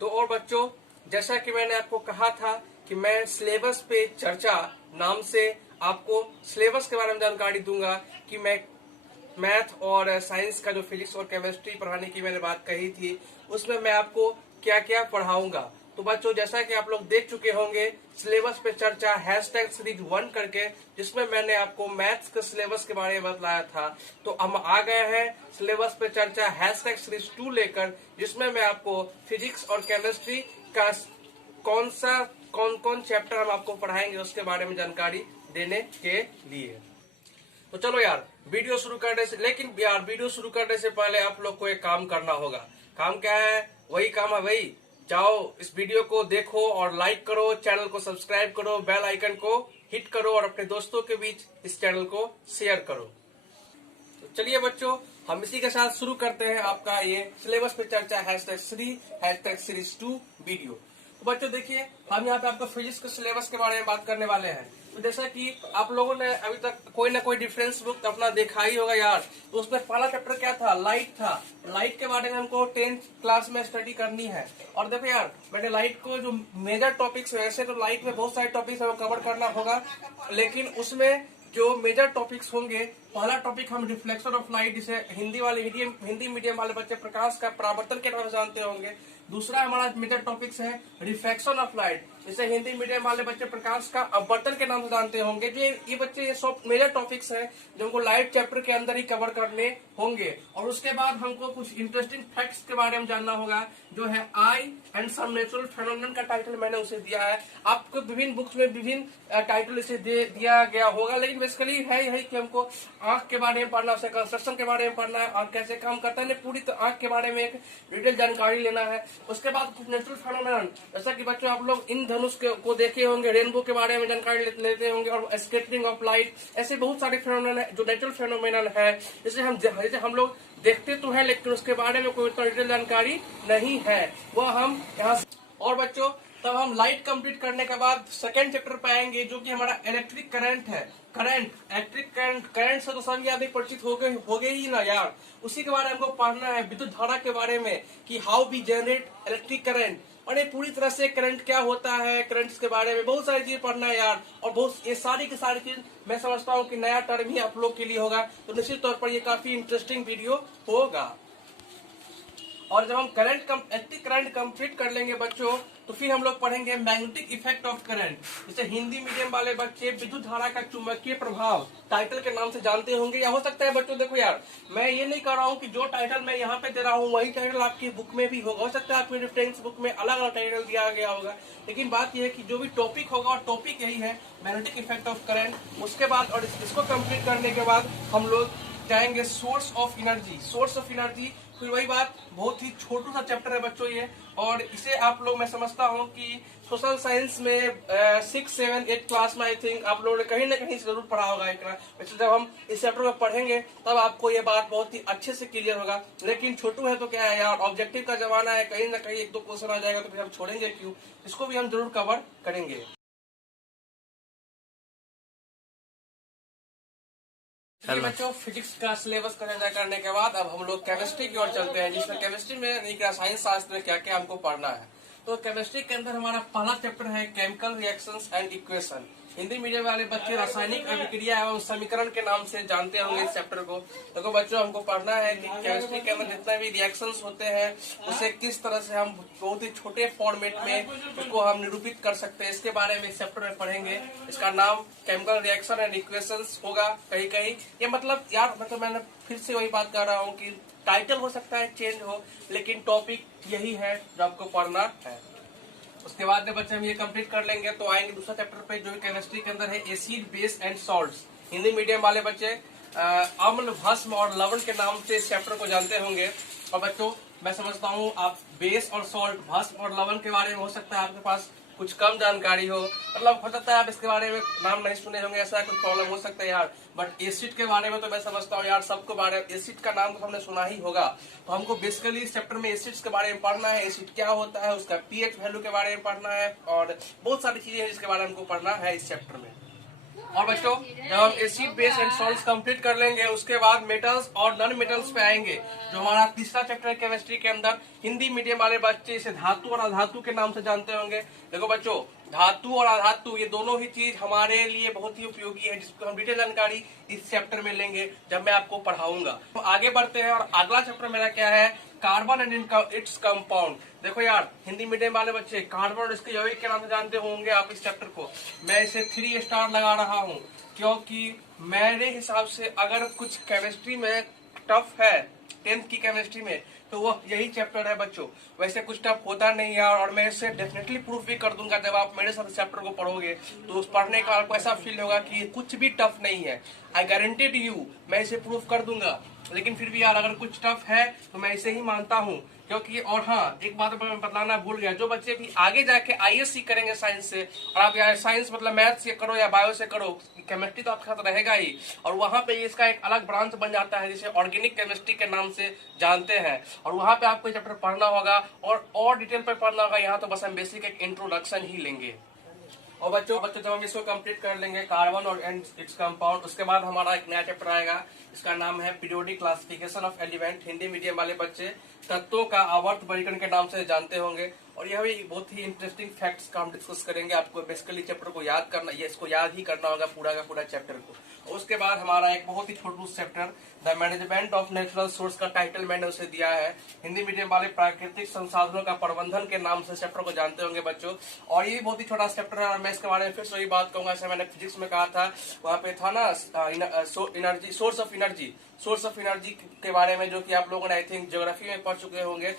तो और बच्चों, जैसा कि मैंने आपको कहा था कि मैं सिलेबस पे चर्चा नाम से आपको सिलेबस के बारे में जानकारी दूंगा कि मैं मैथ और साइंस का जो फिजिक्स और केमिस्ट्री पढ़ाने की मैंने बात कही थी, उसमें मैं आपको क्या क्या पढ़ाऊंगा। तो बच्चों, जैसा कि आप लोग देख चुके होंगे सिलेबस पे चर्चा #सीरीज 1 करके, जिसमें मैंने आपको मैथ्स के सिलेबस के बारे में बताया था। तो हम आ गए हैं सिलेबस पे चर्चा #सीरीज 2 लेकर, जिसमें मैं आपको फिजिक्स और केमिस्ट्री का कौन कौन चैप्टर हम आपको पढ़ाएंगे उसके बारे में जानकारी देने के लिए। तो चलो यार, वीडियो शुरू करने से वीडियो शुरू करने से पहले आप लोग को एक काम करना होगा। काम क्या है? वही काम है भाई, जाओ इस वीडियो को देखो और लाइक करो, चैनल को सब्सक्राइब करो, बेल आइकन को हिट करो और अपने दोस्तों के बीच इस चैनल को शेयर करो। तो चलिए बच्चों, हम इसी के साथ शुरू करते हैं आपका ये सिलेबस पे चर्चा #सीरीज 2 वीडियो। तो बच्चों देखिए, हम यहाँ पे आपका फिजिक्स के सिलेबस के बारे में बात करने वाले हैं। तो जैसा कि आप लोगों ने अभी तक कोई ना कोई डिफरेंस बुक अपना देखा ही होगा यार। तो उसमें पहला चैप्टर क्या था? लाइट था। लाइट के बारे में हमको 10th क्लास में स्टडी करनी है। और देखो यार, मैंने लाइट को जो मेजर टॉपिक्स है, वैसे तो लाइट में बहुत सारे टॉपिक्स हमें कवर करना होगा, लेकिन उसमें जो मेजर टॉपिक्स होंगे, पहला टॉपिक हम रिफ्लेक्शन ऑफ लाइट, जिसे हिंदी मीडियम वाले बच्चे प्रकाश का परावर्तन के नाम से जानते होंगे। दूसरा हमारा मेजर टॉपिक्स है रिफ्रैक्शन ऑफ लाइट, जिसे हिंदी मीडियम वाले बच्चे प्रकाश का अपवर्तन के नाम से जानते होंगे। जो ये बच्चे ये सब मेजर टॉपिक्स हैं जो हमको लाइट चैप्टर के अंदर ही कवर करने होंगे। और उसके बाद हमको कुछ इंटरेस्टिंग फैक्ट्स के बारे में जानना होगा, जो है आई एंड सम नेचुरल फेनोमेनन का टाइटल मैंने उसे दिया है। आपको विभिन्न बुक्स में विभिन्न टाइटल इसे दिया गया होगा, लेकिन बेसिकली है यही कि हमको आंख के बारे में पढ़ना है, कंस्ट्रक्शन के बारे में पढ़ना है और कैसे काम करता है, पूरी आंख के बारे में एक डिटेल जानकारी लेना है। उसके बाद कुछ नेचुरल फेनोमेनन, जैसा कि बच्चों आप लोग इन धनुष को देखे होंगे, रेनबो के बारे में जानकारी लेते होंगे, और स्कैटरिंग ऑफ लाइट, ऐसे बहुत सारे फेनोमेनन है जो नेचुरल फेनोमेनन है, जैसे हम लोग देखते तो है, लेकिन उसके बारे में कोई डिटेल जानकारी नहीं है, वह हम यहाँ। और बच्चों, तब हम लाइट कंप्लीट करने के बाद सेकेंड चैप्टर पे आएंगे, जो कि हमारा इलेक्ट्रिक करंट है। करंट से तो सभी आदमी परिचित हो गए ही ना यार। उसी के बारे में हमको पढ़ना है, विद्युत धारा के बारे में, कि how we generate electric current, और ये पूरी तरह से करंट क्या होता है, करंट के बारे में बहुत सारी चीज पढ़ना है यार। और बहुत ये सारी की सारी चीज मैं समझता हूँ कि नया टर्म ही आप लोग के लिए होगा, तो निश्चित तौर पर ये काफी इंटरेस्टिंग वीडियो होगा। और जब हम इलेक्ट्रिक करंट कंप्लीट कर लेंगे बच्चों, तो फिर हम लोग पढ़ेंगे मैग्नेटिक इफेक्ट ऑफ करंट, जिसे हिंदी मीडियम वाले बच्चे विद्युत धारा का चुंबकीय प्रभाव टाइटल के नाम से जानते होंगे। या हो सकता है बच्चों, देखो यार, मैं ये नहीं कर रहा हूँ कि जो टाइटल मैं यहाँ पे दे रहा हूँ वही टाइटल आपकी बुक में भी होगा। हो सकता है आपकी रेफरेंस बुक में अलग अलग टाइटल दिया गया होगा, लेकिन बात यह है कि जो भी टॉपिक होगा, और टॉपिक यही है मैग्नेटिक इफेक्ट ऑफ करंट। उसके बाद और इसको कम्प्लीट करने के बाद हम लोग जाएंगे सोर्स ऑफ एनर्जी। फिर वही बात, बहुत ही छोटू सा चैप्टर है बच्चों ये, और इसे आप लोग, मैं समझता हूँ कि सोशल साइंस में 6, 7, 8 क्लास में आई थिंक आप लोगों ने कहीं ना कहीं जरूर पढ़ा होगा। वैसे जब हम इस चैप्टर को पढ़ेंगे तब आपको ये बात बहुत ही अच्छे से क्लियर होगा। लेकिन छोटू है तो क्या है यार, ऑब्जेक्टिव का जमाना है, कहीं ना कहीं 1-2 क्वेश्चन आ जाएगा तो फिर हम छोड़ेंगे क्यों, इसको भी हम जरूर कवर करेंगे। बच्चों, फिजिक्स का सिलेबस का चर्चा करने के बाद अब हम लोग केमिस्ट्री की ओर चलते हैं, जिसमें केमिस्ट्री में नहीं क्या साइंस शास्त्र में क्या क्या हमको पढ़ना है। तो केमिस्ट्री के अंदर हमारा पहला चैप्टर है chemical reactions and equation. Hindi medium वाले बच्चे रासायनिक अभिक्रिया एवं समीकरण के नाम से जानते होंगे इस चैप्टर को। देखो बच्चों, हमको पढ़ना है कि केमिस्ट्री के अंदर जितने भी रिएक्शंस होते हैं उसे किस तरह से हम बहुत ही छोटे फॉर्मेट में उसको हम निरूपित कर सकते हैं, इसके बारे में इस चैप्टर में पढ़ेंगे। इसका नाम केमिकल रिएक्शन एंड इक्वेशंस होगा। कहीं कहीं ये मतलब यार, मतलब मैंने फिर से वही बात कर रहा हूँ कि टाइटल हो सकता है चेंज हो, लेकिन टॉपिक यही है जो आपको पढ़ना है। उसके बाद में बच्चे हम ये कंप्लीट कर लेंगे तो आएंगे दूसरा चैप्टर पे, जो केमिस्ट्री के अंदर है acid, base and salts. Hindi medium वाले बच्चे अम्ल, भस्म और लवण के नाम से इस चैप्टर को जानते होंगे। और बच्चों, मैं समझता हूँ आप बेस और सॉल्ट, भस्म और लवण के बारे में हो सकता है आपके पास कुछ कम जानकारी हो, मतलब हो सकता है आप इसके बारे में नाम नहीं सुने होंगे, ऐसा कुछ प्रॉब्लम हो सकता है यार। बट एसिड के बारे में तो मैं समझता हूँ यार, सबको बारे में एसिड का नाम तो हमने सुना ही होगा। तो हमको बेसिकली इस चैप्टर में एसिड्स के बारे में पढ़ना है, एसिड क्या होता है, उसका पीएच वैल्यू के बारे में पढ़ना है, और बहुत सारी चीजें हैं जिसके बारे में हमको पढ़ना है इस चैप्टर में। और बच्चों जब हम acid base and salts complete कर लेंगे उसके बाद मेटल्स और नॉन मेटल्स पे आएंगे, जो हमारा तीसरा चैप्टर केमिस्ट्री के अंदर हिंदी मीडियम वाले बच्चे इसे धातु और अधातु के नाम से जानते होंगे। देखो बच्चों, धातु और अधातु ये दोनों ही चीज हमारे लिए बहुत ही उपयोगी है, जिसको हम डिटेल जानकारी इस चैप्टर में लेंगे जब मैं आपको पढ़ाऊंगा। तो आगे बढ़ते हैं और अगला चैप्टर मेरा क्या है, कार्बन एंड इट्स कंपाउंड। देखो यार, हिंदी मीडियम वाले बच्चे कार्बन और इसके यौगिक के नाम से जानते होंगे आप इस चैप्टर को। मैं इसे 3 स्टार लगा रहा हूँ, क्योंकि मेरे हिसाब से अगर कुछ केमिस्ट्री में टफ है 10th की केमिस्ट्री में तो वो यही चैप्टर है बच्चों। वैसे कुछ टफ होता नहीं है और मैं इसे डेफिनेटली प्रूफ भी कर दूंगा। जब आप मेरे साथ चैप्टर को पढ़ोगे तो उस पढ़ने का आपको ऐसा फील होगा कि कुछ भी टफ नहीं है। आई गारंटेड यू, मैं इसे प्रूफ कर दूंगा। लेकिन फिर भी यार अगर कुछ टफ है तो मैं इसे ही मानता हूँ, क्योंकि और हाँ एक बात मैं बताना भूल गया, जो बच्चे भी आगे जाके आईएससी करेंगे साइंस से, और आप यार साइंस मतलब मैथ से करो या बायो से करो, केमिस्ट्री तो आपके साथ रहेगा ही, और वहां पे इसका एक अलग ब्रांच बन जाता है जिसे ऑर्गेनिक केमिस्ट्री के नाम से जानते हैं। और वहां पे आपको चैप्टर पढ़ना होगा और डिटेल पे पढ़ना होगा। यहाँ तो बस हम बेसिक एक इंट्रोडक्शन ही लेंगे। और बच्चों जब हम इसको कंप्लीट कर लेंगे कार्बन और एंड इट्स कंपाउंड, उसके बाद हमारा एक नया चैप्टर आएगा, इसका नाम है periodic classification of element. Hindi medium वाले बच्चे तत्वों का आवर्त वर्गीकरण के नाम से जानते होंगे। और यह भी बहुत ही इंटरेस्टिंग फैक्ट्स का हम डिस्कस करेंगे। आपको बेसिकली चैप्टर को याद करना, ये इसको याद ही करना होगा पूरा का पूरा चैप्टर को। और उसके बाद हमारा एक बहुत ही छोटू chapter the management of natural source का टाइटल मैंने उसे दिया है। हिंदी मीडियम वाले प्राकृतिक संसाधनों का प्रबंधन के नाम से चैप्टर को जानते होंगे बच्चों। और ये बहुत ही छोटा चैप्टर है और मैं इसके बारे में फिर से वही बात कहूंगा जैसे मैंने फिजिक्स में कहा था, वहां पे था ना एनर्जी, सोर्स ऑफ एनर्जी के बारे में, जो कि आप लोगों ने आई थिंक ज्योग्राफी में पढ़ चुके होंगे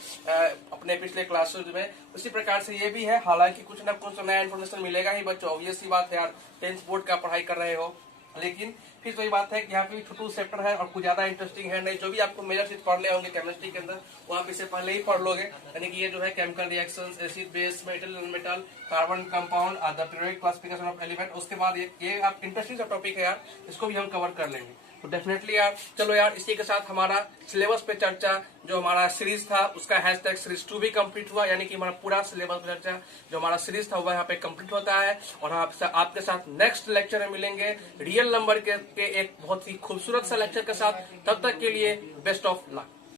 अपने पिछले क्लासेज में। उसी प्रकार से ये भी है, हालांकि कुछ ना कुछ नया इन्फॉर्मेशन मिलेगा ही बच्चों, ऑब्वियस सी बात है यार, 10th बोर्ड का पढ़ाई कर रहे हो। लेकिन फिर तो ये बात है कि यहाँ पे भी छोटू चैप्टर है और कुछ ज्यादा इंटरेस्टिंग है नहीं। जो भी आपको मेजर चीज पढ़ने होंगे केमिस्ट्री के अंदर वो आप इसे पहले ही पढ़ लोगे। यानी कि ये जो है chemical reactions, acid base, metal non metal, carbon compound, the periodic classification of element. उसके बाद ये आप इंटरेस्टिंग टॉपिक है यार, इसको भी हम कवर कर लेंगे। तो डेफिनेटली यार चलो यार, इसी के साथ हमारा सिलेबस पे चर्चा जो हमारा सीरीज था उसका हैशटैग सीरीज 2 भी कंप्लीट हुआ। यानी कि हमारा पूरा सिलेबस पे चर्चा जो हमारा सीरीज था वह यहाँ पे कंप्लीट होता है। और आपके साथ नेक्स्ट लेक्चर में मिलेंगे रियल नंबर के एक बहुत ही खूबसूरत सा लेक्चर के साथ। तब तक के लिए बेस्ट ऑफ लक।